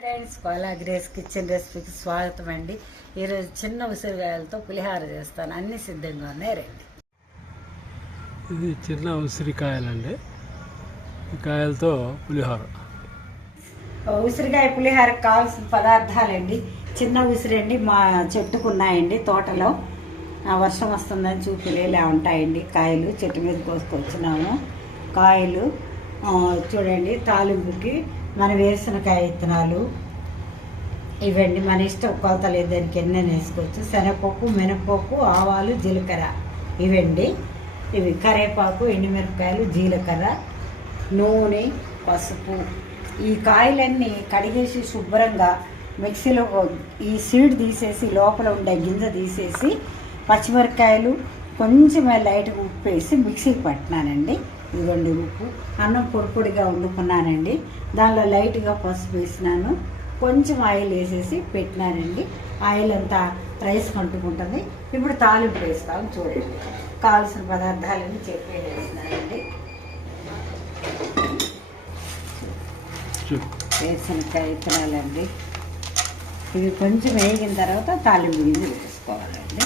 Friends, Kola grace kitchen రెసిపీకి స్వాగతం అండి. ఈరోజు చిన్న ఉసిరికాయలతో పులిహార చేస్తాను. అన్ని సిద్ధంగా ఉన్నాయి, రండి. ఇది చిన్న ఉసిరికాయలండి. ఈ కాయలతో పులిహోర. ఉసిరికాయ పులిహారకు కావాల్సిన పదార్థాలండి. చిన్న ఉసిరండి, మా చెట్టుకున్నాయండి తోటలో. వర్షం వస్తుందని చూపిలేలా ఉంటాయండి కాయలు. చెట్టు మీద కోసుకొచ్చినాము కాయలు. చూడండి, తాలింపుకి మన వేరుశనకాయ విత్తనాలు ఇవండి. మన ఇష్టం, కొలత లేదు, దానికి ఎన్నైనా వేసుకోవచ్చు. శనగపప్పు, మినపప్పు, ఆవాలు, జీలకర్ర ఇవండి. ఇవి కరివేపాకు, ఎండుమిరపకాయలు, జీలకర్ర, నూనె, పసుపు. ఈ కాయలన్నీ కడిగేసి శుభ్రంగా మిక్సీలో ఈ సీడ్ తీసేసి లోపల ఉండే గింజ తీసేసి పచ్చిమిరపకాయలు కొంచెం లైట్గా ఉప్పు వేసి మిక్సీకి పట్టినానండి. ఇదిగోండి ఉప్పు. అన్నం పొడి పొడిగా వండుకున్నానండి. దానిలో లైట్గా పసుపు వేసినాను, కొంచెం ఆయిల్ వేసేసి పెట్టినానండి. ఆయిల్ అంతా రైస్ కంటుకుంటుంది. ఇప్పుడు తాలింపు వేస్తాం. చూడండి, కావాల్సిన పదార్థాలన్నీ చెప్పేసినానండి. వేరుశనకాయ విత్తనాలండి. ఇవి కొంచెం వేగిన తర్వాత తాలింపు గింజ వేసుకోవాలండి.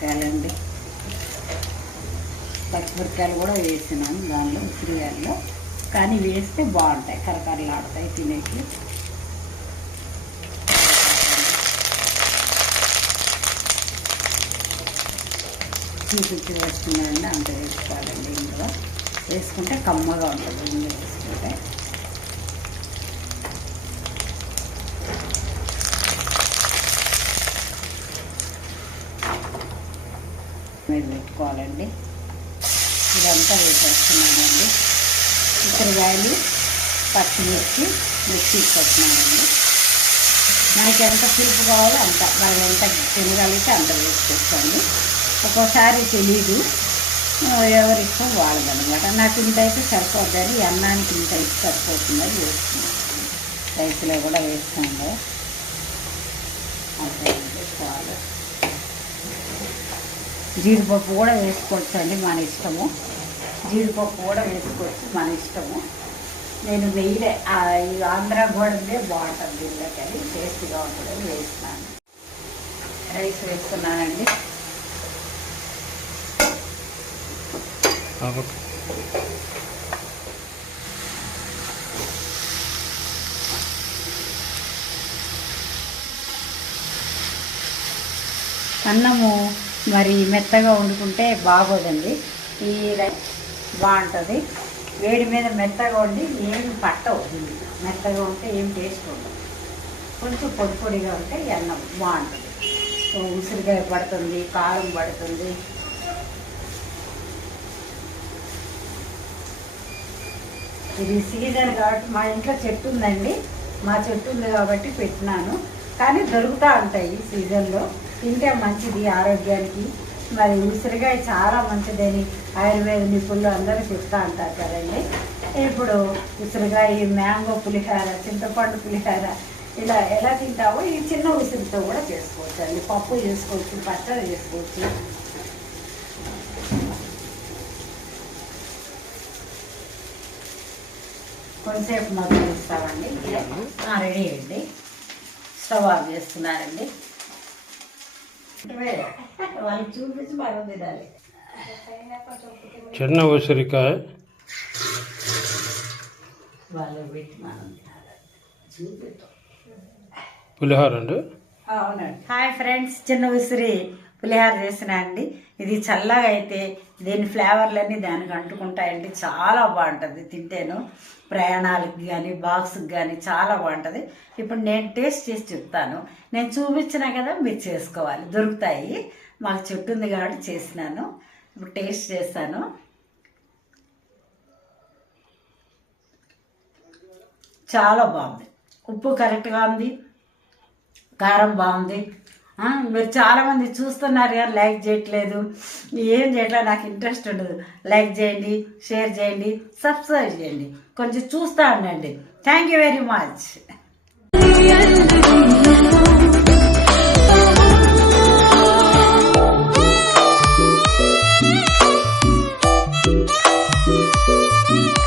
మిరపకాయలండి, పచ్చిమిరపకాయలు కూడా వేసినాను దానిలో ఉసిరికాయల్లో. కానీ వేస్తే బాగుంటాయి, కరకరలాడతాయి తినేకి. చూపించి వేసుకున్నానండి, అంత వేసుకోవాలండి. ఇందులో వేసుకుంటే కమ్మగా ఉంటుంది. ఇందులో వేసుకుంటే మీద పెట్టుకోవాలండి. ఇదంతా వేసేస్తున్నానండి. ఉసిరికాయలు, పచ్చిమిర్చి మిక్సీ కొట్టినానండి. మనకి ఎంత పులుపు కావాలో అంత, మనం ఎంత తినగలిగితే అంత వేసుకొచ్చండి. ఒక్కోసారి తెలీదు, ఎవరి ఇష్టం వాళ్ళదనమాట. నాకు ఇంత అయితే సరిపోద్దని, అన్నానికి ఇంత ఇచ్చి సరిపోతుందని వేస్తున్నాను. రైస్లో కూడా వేస్తాను. అంతే చాలా. జీడిపప్పు కూడా వేసుకోవచ్చు అండి, మన ఇష్టము. జీడిపప్పు కూడా వేసుకోవచ్చు, మన ఇష్టము. నేను వెయ్యలే, ఈ ఆంధ్ర గోడమే బాగుంటుంది దీనిలోకి, అది టేస్ట్గా ఉంటుందని వేస్తున్నాను. రైస్ వేస్తున్నానండి. అన్నము మరి మెత్తగా వండుకుంటే బాగోదండి. ఈ రైస్ బాగుంటుంది. వేడి మీద మెత్తగా వండి ఏమి పట్టవు. మెత్తగా ఉంటే ఏం టేస్ట్ ఉండదు. కొంచెం పొడి పొడిగా ఉంటే అన్నం బాగుంటుంది. ఉసిరికాయ పడుతుంది, కారం పడుతుంది. ఇది సీజన్ కాబట్టి మా ఇంట్లో చెట్టు ఉందండి. మా చెట్టు ఉంది కాబట్టి పెట్టినాను. కానీ దొరుకుతూ ఉంటాయి ఈ సీజన్లో. తింటే మంచిది ఆరోగ్యానికి. మరి ఉసిరికాయ చాలా మంచిదని ఆయుర్వేద నిపుణులు అందరూ చెప్తా ఉంటారు కదండి. ఇప్పుడు ఉసిరికాయ, మ్యాంగో పులిహార, చింతపండు పులిహార ఇలా ఎలా తింటావో ఈ చిన్న ఉసిరితో కూడా చేసుకోవచ్చు అండి. పప్పు చేసుకోవచ్చు, పచ్చడి చేసుకోవచ్చు. కొంతసేపు మొదలు ఇస్తామండి. రెడీ అండి. స్టవ్ ఆఫ్ చేస్తున్నారండి. వాళ్ళకి చూపించి మనం తినాలి. చిన్న ఉసిరికాయ వాళ్ళు పెట్టి మనం తినాలి. చూపిస్తాం పులిహోర అండి. అవునండి. హాయ్ ఫ్రెండ్స్, చిన్న ఉసిరి పులిహార చేసిన అండి. ఇది చల్లగా అయితే దీని ఫ్లేవర్లన్నీ దానికి అంటుకుంటాయండి. చాలా బాగుంటుంది తింటేను. ప్రయాణాలకు కానీ బాక్స్కి కానీ చాలా బాగుంటుంది. ఇప్పుడు నేను టేస్ట్ చేసి చెప్తాను. నేను చూపించినా కదా, మీరు చేసుకోవాలి. దొరుకుతాయి, మాకు చెట్టు ఉంది కాబట్టి చేసినాను. ఇప్పుడు టేస్ట్ చేస్తాను. చాలా బాగుంది. ఉప్పు కరెక్ట్గా ఉంది, కారం బాగుంది. మీరు చాలామంది చూస్తున్నారు కానీ లైక్ చేయట్లేదు, ఏం చేయట్లేదు. నాకు ఇంట్రెస్ట్ ఉండదు. లైక్ చేయండి, షేర్ చేయండి, సబ్స్క్రైబ్ చేయండి, కొంచెం చూస్తూ ఉండండి. Thank you very much. Bye.